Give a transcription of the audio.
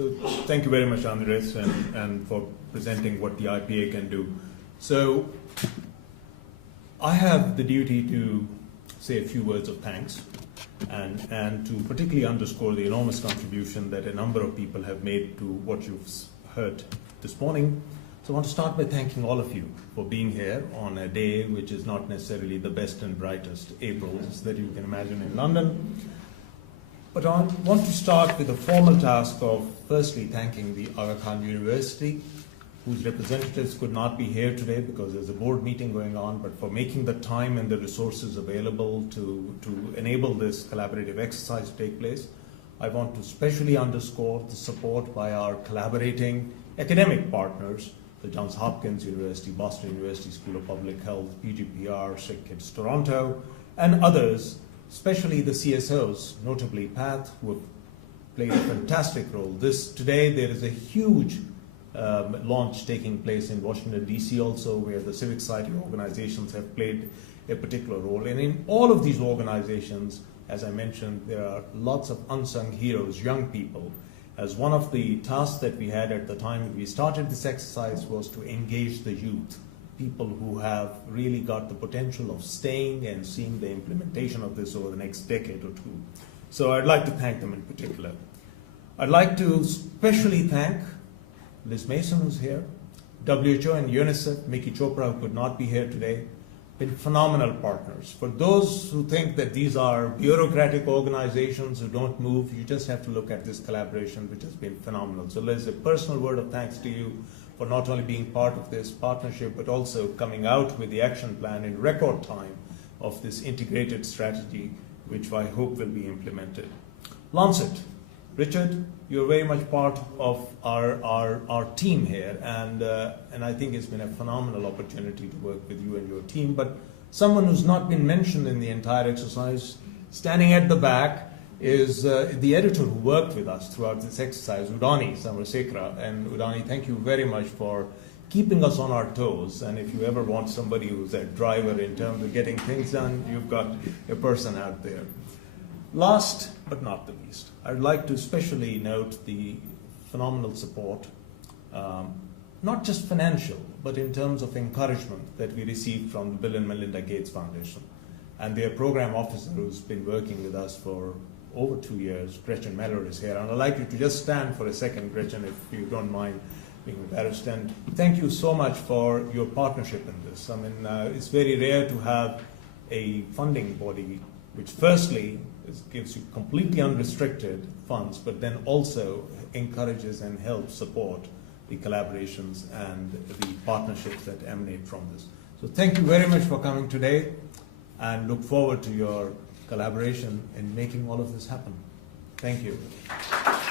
So thank you very much, Andres, and for presenting what the IPA can do. So I have the duty to say a few words of thanks and to particularly underscore the enormous contribution that a number of people have made to what you've heard this morning. So I want to start by thanking all of you for being here on a day which is not necessarily the best and brightest Aprils that you can imagine in London. But I want to start with the formal task of firstly thanking the Aga Khan University, whose representatives could not be here today because there's a board meeting going on, but for making the time and the resources available to enable this collaborative exercise to take place. I want to especially underscore the support by our collaborating academic partners, the Johns Hopkins University, Boston University School of Public Health, PGPR, Sick Kids Toronto, and others, especially the CSOs, notably PATH, who have played a fantastic role. Today there is a huge launch taking place in Washington, D.C. also, where the civic society organizations have played a particular role. And in all of these organizations, as I mentioned, there are lots of unsung heroes, young people. As one of the tasks that we had at the time that we started this exercise was to engage the youth, people who have really got the potential of staying and seeing the implementation of this over the next decade or two. So I'd like to thank them in particular. I'd like to especially thank Liz Mason, who's here, WHO and UNICEF, Miki Chopra, who could not be here today, been phenomenal partners. For those who think that these are bureaucratic organizations who don't move, you just have to look at this collaboration, which has been phenomenal. So Liz, a personal word of thanks to you for not only being part of this partnership, but also coming out with the action plan in record time of this integrated strategy, which I hope will be implemented. Lancet, Richard, you're very much part of our team here, and I think it's been a phenomenal opportunity to work with you and your team. But someone who's not been mentioned in the entire exercise, standing at the back, is the editor who worked with us throughout this exercise, Udani Samarsekara. And Udani, thank you very much for keeping us on our toes. And if you ever want somebody who's a driver in terms of getting things done, you've got a person out there. Last but not the least, I'd like to especially note the phenomenal support, not just financial, but in terms of encouragement that we received from the Bill and Melinda Gates Foundation and their program officer who's been working with us for over 2 years. Gretchen Meller is here, and I'd like you to just stand for a second, Gretchen, if you don't mind being embarrassed. And thank you so much for your partnership in this. I mean, it's very rare to have a funding body which firstly gives you completely unrestricted funds, but then also encourages and helps support the collaborations and the partnerships that emanate from this. So thank you very much for coming today, and look forward to your collaboration in making all of this happen. Thank you.